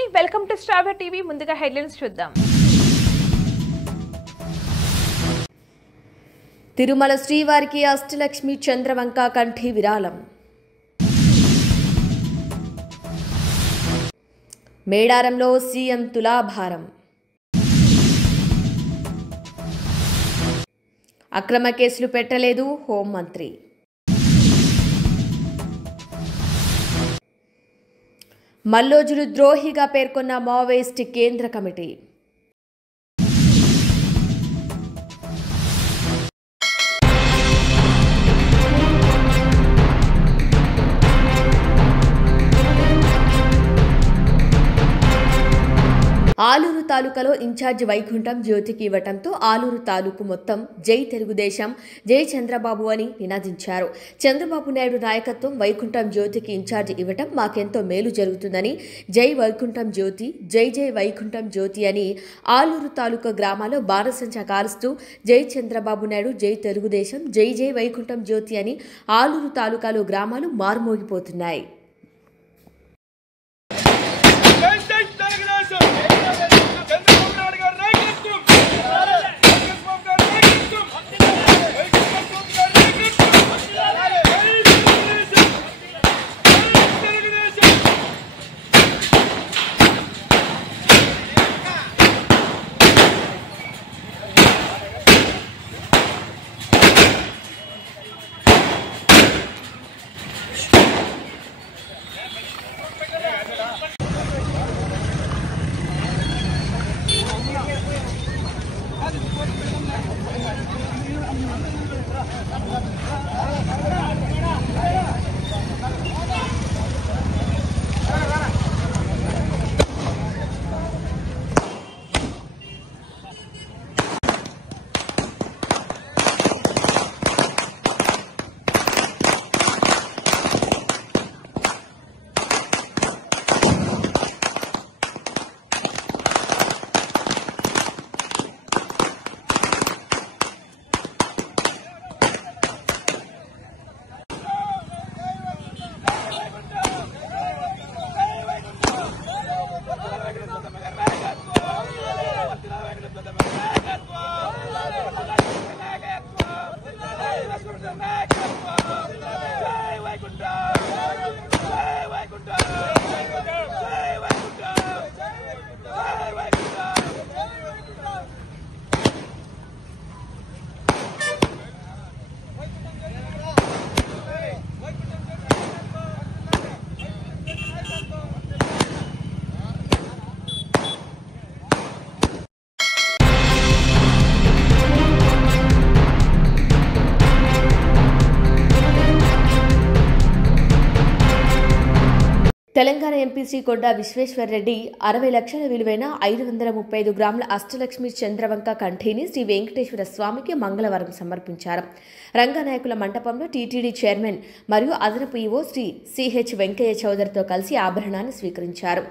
అండి, welcome to star TV. ముందుగా headlines చూద్దాం. తిరుమల శ్రీవారికి అష్టలక్ష్మి చంద్రవంక కంఠి విరాళం. మేడారంలో సీఎం తులాభారం. అక్రమ కేసులు పెట్టలేదు హోంమంత్రి. మల్లోజులు ద్రోహిగా పేర్కొన్న మావోయిస్ట్ కేంద్ర కమిటీ. ఆలూరు తాలూకాలో ఇన్ఛార్జి వైకుంఠం జ్యోతికి ఇవ్వటంతో ఆలూరు తాలూకు మొత్తం జై తెలుగుదేశం, జై చంద్రబాబు అని నినాదించారు. చంద్రబాబు నాయుడు నాయకత్వం వైకుంఠం జ్యోతికి ఇన్ఛార్జి ఇవ్వటం మాకెంతో మేలు జరుగుతుందని జై వైకుంఠం జ్యోతి, జై జై వైకుంఠం జ్యోతి అని ఆలూరు తాలూకా గ్రామాల్లో బాణసంచా కాలుస్తూ జై చంద్రబాబు నాయుడు, జై తెలుగుదేశం, జై జై వైకుంఠం జ్యోతి అని ఆలూరు తాలూకాలో గ్రామాలు మారుమోగిపోతున్నాయి. తెలంగాణ ఎంపీ శ్రీ కొండా విశ్వేశ్వర్రెడ్డి 60 లక్షల విలువైన 535 గ్రాముల అష్టలక్ష్మి చంద్రవంక కంఠీని శ్రీ వెంకటేశ్వర స్వామికి మంగళవారం సమర్పించారు. రంగనాయకుల మంటపంలో టీటీడీ చైర్మన్ మరియు అదనపు ఈవో శ్రీ సిహెచ్ వెంకయ్య చౌదరితో కలిసి ఆభరణాన్ని స్వీకరించారు.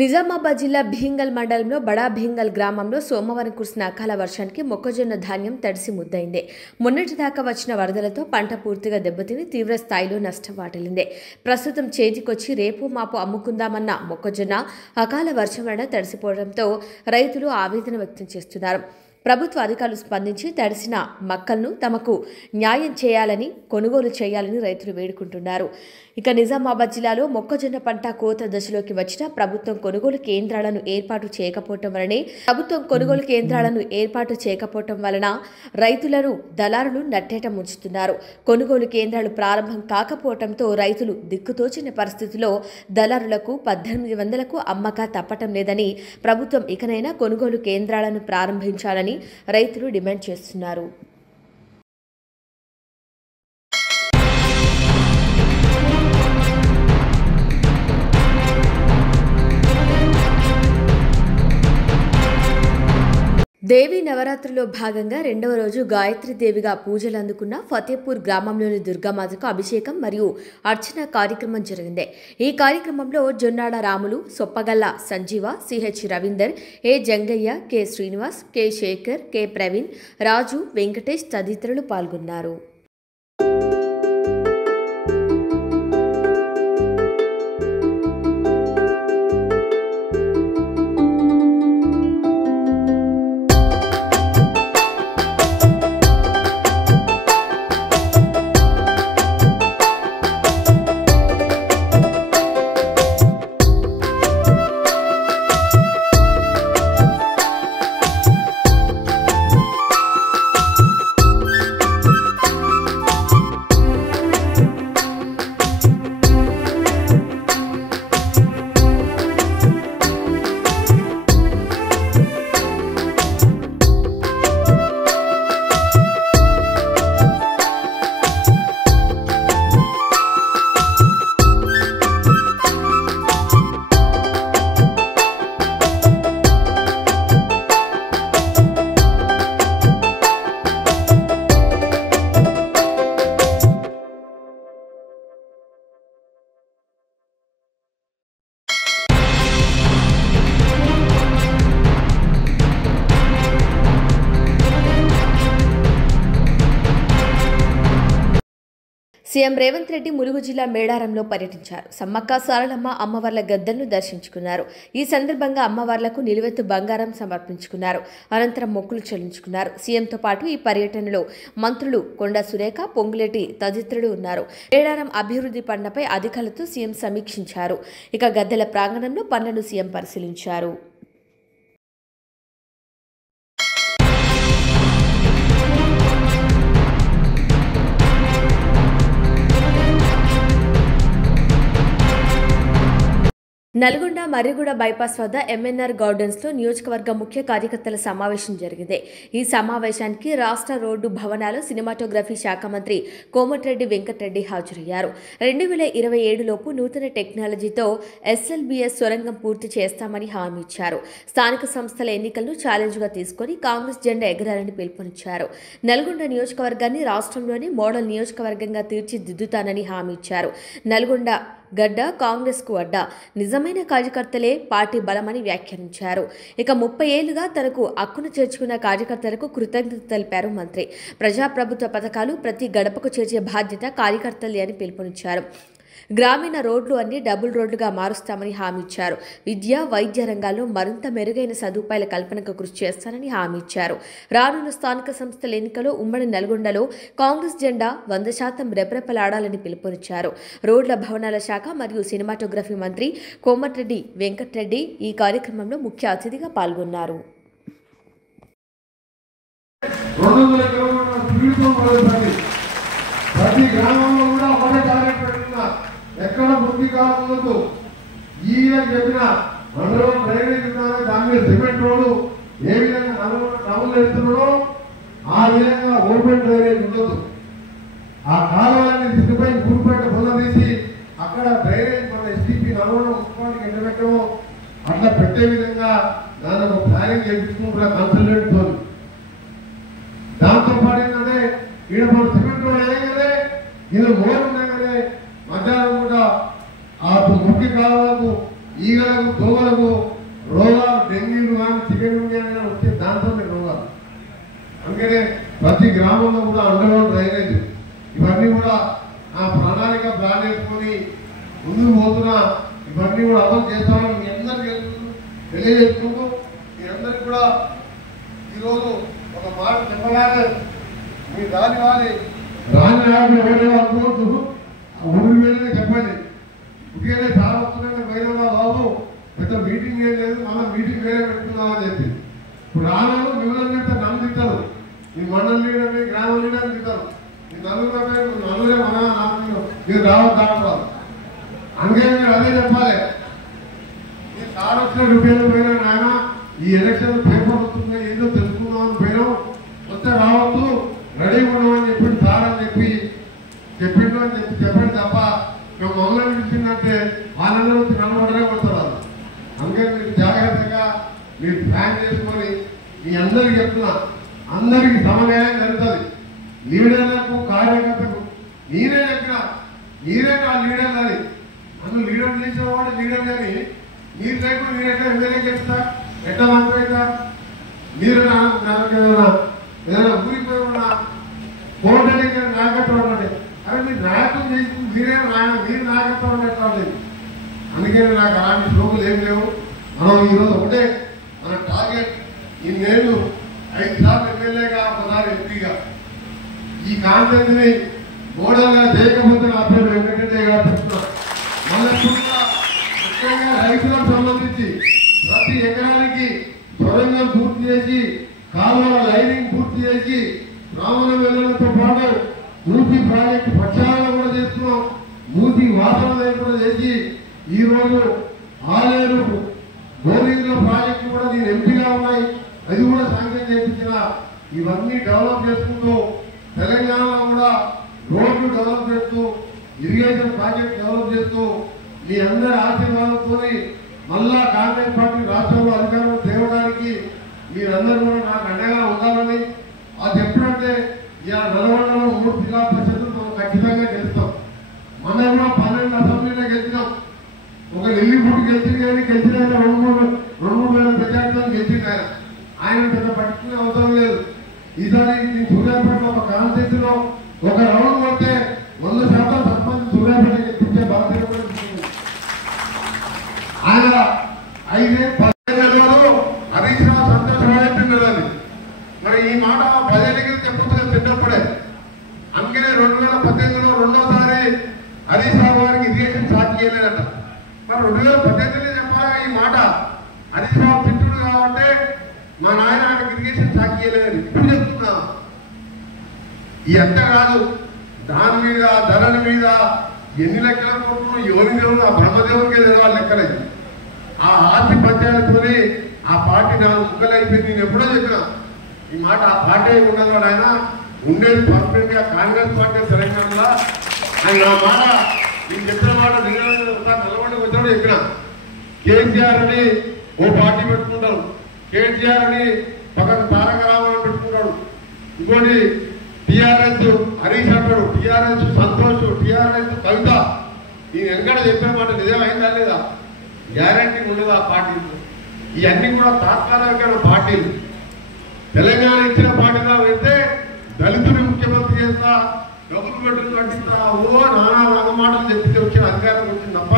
నిజామాబాద్ జిల్లా భీంగల్ మండలంలో బడా భీంగల్ గ్రామంలో సోమవారం కురిసిన అకాల వర్షానికి మొక్కజొన్న ధాన్యం తడిసి ముద్దైంది. మొన్నటిదాకా వచ్చిన వరదలతో పంట పూర్తిగా దెబ్బతిని తీవ్ర స్థాయిలో నష్టం వాటిల్లింది. ప్రస్తుతం చేతికొచ్చి రేపు మాపు అమ్ముకుందామన్న మొక్కజొన్న అకాల వర్షం వలన తడిసిపోవడంతో రైతులు ఆవేదన వ్యక్తం చేస్తున్నారు. ప్రభుత్వ అధికారులు స్పందించి తడిసిన మక్కలను తమకు న్యాయం చేయాలని, కొనుగోలు చేయాలని రైతులు వేడుకుంటున్నారు. ఇక నిజామాబాద్ జిల్లాలో మొక్కజొన్న పంట కోత దశలోకి వచ్చిన ప్రభుత్వం కొనుగోలు కేంద్రాలను ఏర్పాటు చేయకపోవటం వలన రైతులను దళారులు నట్టేట ముంచుతున్నారు. కొనుగోలు కేంద్రాలు ప్రారంభం కాకపోవడంతో రైతులు దిక్కుతోచిన పరిస్థితిలో దళారులకు 1800కు అమ్మక తప్పటం లేదని, ప్రభుత్వం ఇకనైనా కొనుగోలు కేంద్రాలను ప్రారంభించాలని రైతులు డిమాండ్ చేస్తున్నారు. దేవి నవరాత్రిలో భాగంగా రెండవ రోజు గాయత్రీదేవిగా పూజలు అందుకున్న ఫతేపూర్ గ్రామంలోని దుర్గామాతకు అభిషేకం మరియు అర్చన కార్యక్రమం జరిగింది. ఈ కార్యక్రమంలో Jonnada Ramulu, Soppagalla Sanjeeva, CH Ravinder, A Jangaiah, K Srinivas, K Shekar, K Praveen, Raju, Venkatesh తదితరులు పాల్గొన్నారు. సీఎం రేవంత్ రెడ్డి ములుగు జిల్లా మేడారంలో పర్యటించారు. సమ్మక్క సారలమ్మ అమ్మవార్ల గద్దెలను దర్శించుకున్నారు. ఈ సందర్భంగా అమ్మవార్లకు నిలువెత్తు బంగారం సమర్పించుకున్నారు. అనంతరం మొక్కులు చెల్లించుకున్నారు. సీఎంతో పాటు ఈ పర్యటనలో మంత్రులు కొండా సురేఖ, పొంగులేటి తదితరులు ఉన్నారు. మేడారం అభివృద్ధి పనులపై అధికారులతో సీఎం సమీక్షించారు. ఇక గద్దెల ప్రాంగణంలో పనులను సీఎం పరిశీలించారు. నల్గొండ మర్రిగూడ బైపాస్ వద్ద ఎంఎన్ఆర్ గార్డెన్స్లో నియోజకవర్గ ముఖ్య కార్యకర్తల సమావేశం జరిగింది. ఈ సమావేశానికి రాష్ట్ర రోడ్డు భవనాలు సినిమాటోగ్రఫీ శాఖ మంత్రి కోమటిరెడ్డి వెంకటరెడ్డి హాజరయ్యారు. 2027 లోపు నూతన టెక్నాలజీతో ఎస్ఎల్బీఎస్ సొరంగం పూర్తి చేస్తామని హామీ ఇచ్చారు. స్థానిక సంస్థల ఎన్నికలను ఛాలెంజ్గా తీసుకుని కాంగ్రెస్ జెండా ఎగరాలని పిలుపునిచ్చారు. నల్గొండ నియోజకవర్గాన్ని రాష్ట్రంలోని మోడల్ నియోజకవర్గంగా తీర్చిదిద్దుతానని హామీ ఇచ్చారు. నల్గొండ గడ్డ కాంగ్రెస్కు అడ్డా, నిజమైన కార్యకర్తలే పార్టీ బలమని వ్యాఖ్యానించారు. ఇక 30 ఏళ్లుగా తనకు హక్కును చేర్చుకున్న కార్యకర్తలకు కృతజ్ఞత తెలిపారు మంత్రి. ప్రజాప్రభుత్వ పథకాలు ప్రతి గడపకు చేర్చే బాధ్యత కార్యకర్తలే అని పిలుపునిచ్చారు. గ్రామీణ రోడ్లు అన్ని డబుల్ రోడ్లుగా మారుస్తామని హామీ ఇచ్చారు. విద్య, వైద్య రంగాల్లో మరింత మెరుగైన సదుపాయాల కల్పనకు కృషి చేస్తానని హామీ ఇచ్చారు. రానున్న స్థానిక సంస్థల ఎన్నికలో ఉమ్మడి నల్గొండలో కాంగ్రెస్ జెండా 100% రెపరెపలాడాలని పిలుపునిచ్చారు. రోడ్ల భవనాల శాఖ మరియు సినిమాటోగ్రఫీ మంత్రి కోమటిరెడ్డి వెంకటరెడ్డి ఈ కార్యక్రమంలో ముఖ్య అతిథిగా పాల్గొన్నారు. ప్రతి గ్రామంలో కూడా ఒకటే టార్గెట్ పెట్టుకున్నా. ఎక్కడ ముందు కాలంలో ఈయన చెప్పిన అందులో డ్రైనేజ్ దాని మీద సిమెంట్ రోడ్డు ఏ విధంగా నవ్వులు వేస్తున్నాడో ఆ విధంగా ఓపెన్ డ్రైనేజ్ ఉండదు. ఆ కాలువలన్నీ దిద్దుపై ఊరిపేట పొల తీసి అక్కడ డ్రైనేజ్ మన ఎస్టీపీ నడవడం మున్సిపాలిటీకి ఎండబెట్టడం అట్లా పెట్టే విధంగా దాని ఒక ప్లానింగ్ చేయించుకుంటున్న కన్సల్టెంట్ తో. దాంతో పాటు ఏంటంటే ఈడ మన సిమెంట్ రోడ్ వేయగానే ఇది మోర్ ఉండగానే మధ్యాహ్నం కూడా ఆ ముఖ్య కాలువలకు ఈగలకు దోమలకు రోగాలు, డెంగీలు కానీ చికెన్ కానీ వచ్చే దాంతో రోగాలు. అందుకనే ప్రతి గ్రామంలో కూడా అండర్గ్రౌండ్ డ్రైనేజ్ ఇవన్నీ కూడా ఆ ప్రణాళిక ప్లాన్ చేసుకొని ముందుకు పోతున్నా ఇవన్నీ కూడా అమలు చేస్తామని మీ అందరికీ తెలియజేసుకుంటూ మీరందరికీ కూడా ఈరోజు ఒక మాట చెప్పగానే మీ దాని వారి రాని నాయకులు అనుకోవచ్చు ఊరి మీదనే చెప్పండి. ఇంకేనే చాలా వస్తున్నాయి బయలుదేరా బాబు, పెద్ద మీటింగ్ ఏం లేదు, మనం మీటింగ్ వేరే పెట్టుకుందామని చెప్పి ఇప్పుడు రాను మిమ్మల్ని చెప్తే నన్ను తింటారు. మీ మండల లీడర్ని, గ్రామ లీడర్ని తింటారు. ఈ నలుగురు పేరు నలుగురే మన మీరు రావద్దాం. అందుకే మీరు అదే చెప్పాలి. ఈ సార్ వచ్చిన రూపాయలు పోయినా నాయన ఈ ఎలక్షన్ పేపర్ వస్తుంది ఏదో తెలుసుకుందామని పోయినాం, వస్తే రావద్దు రెడీ ఉండమని చెప్పింది సార్ అని చెప్పిండు అని చెప్పండి తప్ప మేము మమ్మల్ని పిలిచిందంటే వాళ్ళందరూ వచ్చి నన్ను కొడతారు. అందుకని మీరు జాగ్రత్తగా మీరు ప్లాన్ చేసుకొని మీ అందరూ అందరికి చెప్తున్నా, అందరికి సమన్వయం జరుగుతుంది. లీడర్లకు కార్యకర్తలకు మీరే చెప్పిన, మీరే నా లీడర్ అని. నన్ను లీడర్ చేసేవాడు లీడర్ అని మీరు లేకుండా మీరు ఎట్లా ఎమ్మెల్యే చేస్తా, ఎట్లా మంత్రి అవుతా? మీరు ఏదైనా ఊరిపోయి ఉన్నా కోటని నాయకత్వం ఉండండి. అరే మీరు నాయకత్వం చేసి మీరే మీరు నాయకత్వం ఉండట్లేదు. అందుకని నాకు అలాంటి షోకులు ఏం లేవు. మనం ఈరోజు ఒకటే మన టార్గెట్, ఇన్నేళ్ళు 5 సార్లు ఎమ్మెల్యేగా, ఒకసారి ఎంపీగా ఈ కాన్ఫరెన్స్ ని మోడల్గా చేయకపోతే నా పేరు వెంకటరెడ్డి గారు చెప్తున్నారు. ముఖ్యంగా రైతులకు సంబంధించి ప్రతి ఎకరానికి సొరంగం పూర్తి చేసి, కాలువల లైనింగ్ పూర్తి చేసి, రామన వెళ్లడంతో పాటు మూసి ప్రాజెక్టు ప్రక్షాళన కూడా చేస్తున్నాం. మూసి వాసన లేకుండా చేసి ఈ రోజు ఆలేరు గోరీల ప్రాజెక్టు కూడా నేను ఎంపీగా ఉన్నాయి, అది కూడా శాంక్షన్ చేయించిన. ఇవన్నీ డెవలప్ చేసుకుంటూ తెలంగాణలో కూడా రోడ్లు డెవలప్ చేస్తూ, ఇరిగేషన్ ప్రాజెక్ట్ డెవలప్ చేస్తూ, మీ అందరి ఆశీర్వాదంతో మళ్ళా కాంగ్రెస్ పార్టీ రాష్ట్రంలో అధికారంలో తేవడానికి మీరందరూ కూడా నాకు అండగా ఉండాలని. అది ఎప్పుడంటే ఇలా నల్గొండలో 3 జిల్లా పరిషత్తులు మనం ఖచ్చితంగా గెలుస్తాం. మనం కూడా 12 అసెంబ్లీలో గెలిచినాం. ఒక నెల్లిపూటి గెలిచింది కానీ గెలిచిన 2-3 వేల ప్రజార్థం గెలిచింది. ఆయన పెద్ద పట్టుకునే అవసరం లేదు. ఈసారి సూర్యాపేట ఒక కాన్స్టిట్యూన్సీ లో ఒక రౌండ్ కొడితే 100% సర్పంచ్ సూర్యాపేట గెలిపించే బాధ్యత కూడా తీసుకుంది. ఆయన 5-10 హరీష్ రావు సంతోషపడేట్టున్నది. మరి ఈ మాట 10 ఏళ్ళకి చెప్పుతుంది తిన్నప్పుడే. అందుకనే 2018లో రెండోసారి హరీష్ రావు గారికి ఇరిగేషన్ స్టార్ట్ చేయలేదట. మరి 2018లో చెప్పాలా ఈ మాట? హరీష్ రావు తిట్టుడు కాబట్టి మా నాయన ఆయనకి ఇరిగేషన్ స్టార్ట్ చేయలేదని ఇప్పుడు చెప్తున్నా. ఈ అంత కాదు, దాని మీద ధరల మీద ఎన్ని లెక్కల కోట్లు ఎవరి దేవుడు ఆ బ్రహ్మదేవుడికే తెలవాలి లెక్కలేదు. ఆ ఆస్తి పంచాయతీతోని ఆ పార్టీ 4 ముక్కలు అయిపోయింది. నేను ఎప్పుడో చెప్పిన ఈ మాట. ఆ పార్టీ ఉండదు ఆయన ఉండేది పర్మనెంట్ గా కాంగ్రెస్ పార్టీ తెలంగాణలో. ఆయన నా మాట నేను చెప్పిన మాట నిలబడి వచ్చాడు చెప్పిన. కేసీఆర్ అని ఓ పార్టీ పెట్టుకుంటారు, కేసీఆర్ అని పక్కన తారక రామారావు పెట్టుకుంటాడు, ఇంకోటి టీఆర్ఎస్ హరీష్ అంటాడు, టీఆర్ఎస్ సంతోష్, టీఆర్ఎస్ కవిత. ఈ వెంకట చెప్పిన మాట నిజమైందా లేదా? గ్యారంటీ ఉండదు ఆ పార్టీలు. ఇవన్నీ కూడా తాత్కాలికమైన పార్టీలు. తెలంగాణ ఇచ్చిన పార్టీలో వెళ్తే దళితుని ముఖ్యమంత్రి చేస్తా, డబ్బులు పెట్టుకుని పట్టిస్తా, నానా మాటలు చెప్పితే వచ్చిన అధికారం వచ్చింది తప్ప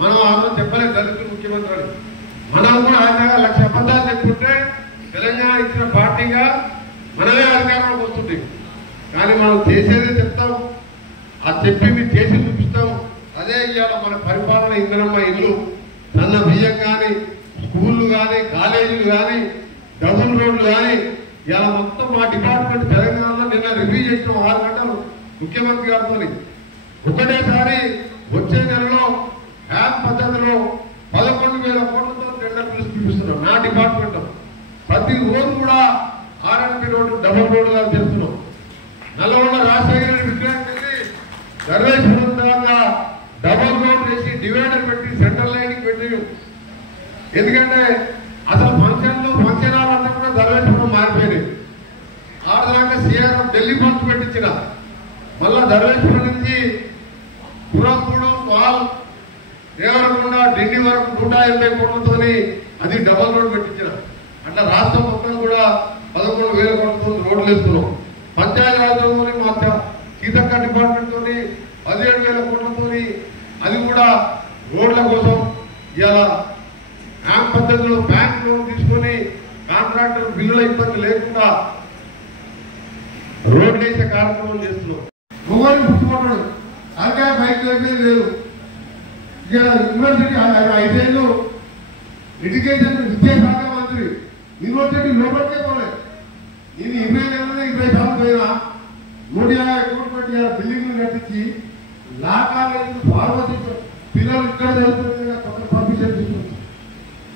మనం ఆమె చెప్పలేదు దళితులు ముఖ్యమంత్రి అని. మనం కూడా ఆయన 1,00,000 అబద్ధాలు చెప్పుకుంటే తెలంగాణ ఇచ్చిన పార్టీగా మనమే అధికారంలోకి వస్తుంది. కానీ మనం చేసేదే చెప్తాం, అది చెప్పి మీరు చేసి చూపిస్తాం. అదే ఇవాళ మన పరిపాలన ఇంధనమ్మ ఇల్లు, సన్న బియ్యం కానీ, స్కూళ్ళు కానీ, కాలేజీలు కానీ, డబుల్ రోడ్లు కానీ ఇలా మొత్తం మా డిపార్ట్మెంట్ తెలంగాణలో నిన్న రివ్యూ చేసిన 6 గంటలు ముఖ్యమంత్రి గారితో. ఒకటేసారి వచ్చే నెలలో యాప్ పద్ధతిలో 11,000 కోట్లతో టెండర్ పిలుస్తున్నాం నా డిపార్ట్మెంట్. ప్రతి రోజు కూడా R&B రోడ్డు డబుల్ రోడ్డుగా చేస్తున్నాం. నల్గొండ రాజశేఖర విగ్రహం చేసి ధర్మేశ్వరం దాకా డబుల్ రోడ్ చేసి డివైడర్ పెట్టి సెంట్రల్ లైనింగ్ పెట్టి. ఎందుకంటే అసలు ఫంక్షన్ హాల్ అంతా కూడా ధర్మేశ్వరం మారిపోయినాయి. ఆడదాకా CRM ఢిల్లీ ఫండ్స్ పెట్టించిన, మళ్ళా ధర్మేశ్వరం నుంచి పురంగూడెం పాల్ దేవరకొండ ఢిల్లీ వరకు 180 కోట్లతో అది డబల్ రోడ్ పెట్టించిన. అట్లా రాష్ట్రం మొత్తం కూడా 11,000 కోట్లతో రోడ్లు వేస్తున్నాం. పంచాయతీ రాజ్తో మా సీతక్క డిపార్ట్మెంట్ తో 17,000 కోట్లతో అది కూడా రోడ్ల కోసం ఇలా యాప్ పద్ధతిలో బ్యాంక్ లోన్ తీసుకొని కాంట్రాక్టర్ బిల్లుల ఇబ్బంది లేకుండా రోడ్లు వేసే కార్యక్రమం చేస్తున్నాం. మొబైల్ పుట్టుకుంటాడు అలాగే బైక్ లేదు. ఇక యూనివర్సిటీ 5 ఏళ్ళు ఎడ్యుకేషన్ విద్యాశాఖ మంత్రి యూనివర్సిటీ లోపలికే పోలేదు. నేను 20 నెలలు 20 సార్లు పోయినా 150 కోట్లు పెట్టి బిల్డింగ్ కట్టించి లా కాలేజీ ఫార్మసీ పిల్లలు ఇక్కడ చదువుతుంది కొత్త పర్మిషన్ తీసుకుంటారు.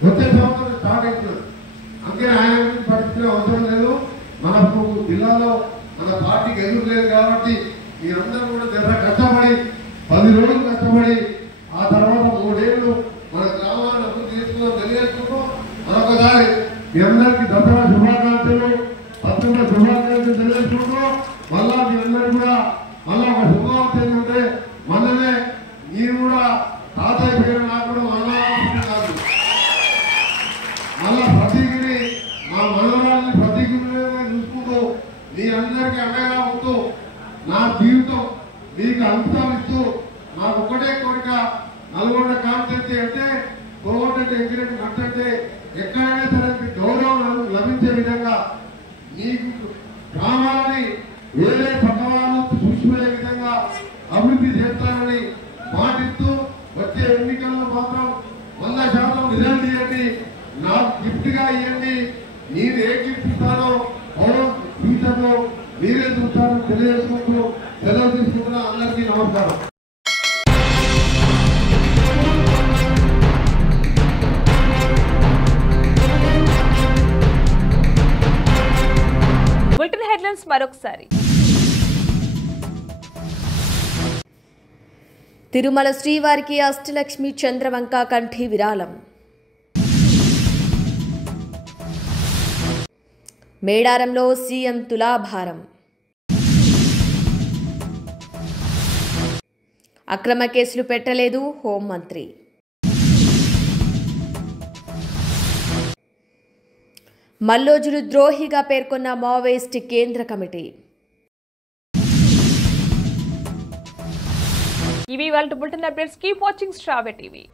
వచ్చే సంవత్సరం స్టార్ట్ అవుతున్నారు. అందుకే ఆయన గురించి పట్టించుకునే అవసరం లేదు. మన జిల్లాలో మన పార్టీకి ఎదురు లేదు కాబట్టి మీరందరూ కూడా జర కష్టపడి 10 రోజులు కష్టపడి ఆ తర్వాత 3 ఏళ్ళు మన గ్రామాలను అభివృద్ధి చేసుకుంటూ తెలియజేసుకుంటూ మరొకసారి మీ అందరికీ దసరా శుభాకాంక్షలు. కాన్సెప్ట్ అంటే కోమటిరెడ్డి వెంకటరెడ్డి అంటే ఎక్కడైనా సరే గౌరవం లభించే విధంగా నీకు గ్రామాలని వేరే పక్క వాళ్ళు చూసిపోయే విధంగా అభివృద్ధి చేస్తానని మాటిస్తూ వచ్చే ఎన్నికల్లో మాత్రం 100% రిజల్ట్ ఇవ్వండి, నాకు గిఫ్ట్ గా ఇవ్వండి. నేను ఏ గిఫ్ట్ ఇస్తానో ఫ్యూచర్ లో మీరే చూస్తారని తెలియజేసుకుంటూ సెలవు తీసుకుంటున్నా. అందరికీ నమస్కారం. బులెటిన్ హెడ్లైన్స్ మరొకసారి. తిరుమల శ్రీవారికి అష్టలక్ష్మి చంద్రవంక కంఠి విరాళం. మేడారంలో సీఎం తులాభారం. అక్రమ కేసులు పెట్టలేదు హోంమంత్రి. మల్లోజులు ద్రోహిగా పేర్కొన్న మావోయిస్ట్ కేంద్ర కమిటీ. ఇవి వాళ్ళ bulletin updates. Keep watching star TV.